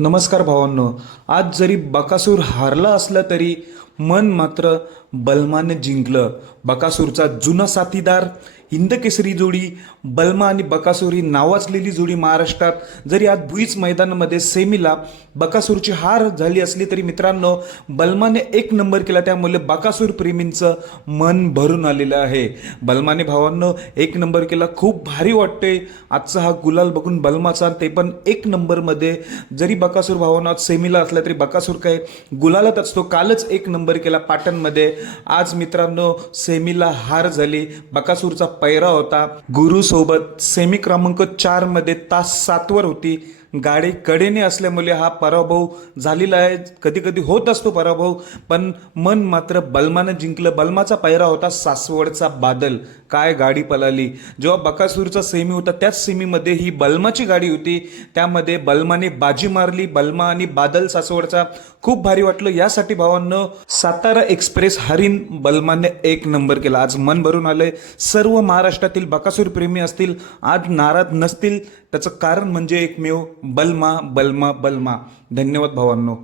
नमस्कार भावांनो आज जरी बकासूर हारला असला तरी मन मात्र बलमाने जिंकलं. बकासूरचा जुना साथीदार हिंदकेसरी जोडी बलमा आणि बकासूर ही नावाजलेली जोडी महाराष्ट्रात. जरी आज भुईच मैदानामध्ये सेमीला बकासूरची हार झाली असली तरी मित्रांनो बलमाने एक नंबर केला. त्यामुळे बकासूर प्रेमींचं मन भरून आलेलं आहे. बलमाने भावांनो एक नंबर केला. खूप भारी वाटतंय. आजचा हा गुलाल बघून बलमाचा ते पण एक नंबरमध्ये. जरी बकासूर भावांना आज सेमीला असला तरी बकासूर काय गुलालात असतो. कालच एक नंबर केला पाटणमध्ये. आज मित्रांनो सेमीला हार झाली. बकासूरचा पैरा होता. गुरुसोबत सेमी क्रमांक चारमध्ये तास सातवर होती. गाडी कडेने असल्यामुळे हा पराभव झालेला आहे. कधी कधी होत असतो पराभव पण मन मात्र बलमानं जिंकलं. बलमाचा पैरा होता सासवडचा बादल. काय गाडी पलाली? जेव्हा बकासूरचा सेमी होता त्याच सेमीमध्ये ही बल्माची गाडी होती. त्यामध्ये बल्माने बाजी मारली. बलमा आणि बादल सासवडचा खूप भारी वाटलं. यासाठी भावांनो सातारा एक्सप्रेस हरिण बलमाने एक नंबर केला. आज मन भरून आलंय. सर्व महाराष्ट्रातील बकासूर प्रेमी असतील. आज नाराज नसतील. त्याचं कारण म्हणजे एकमेव बलमा बलमा बलमा. धन्यवाद भावांनो.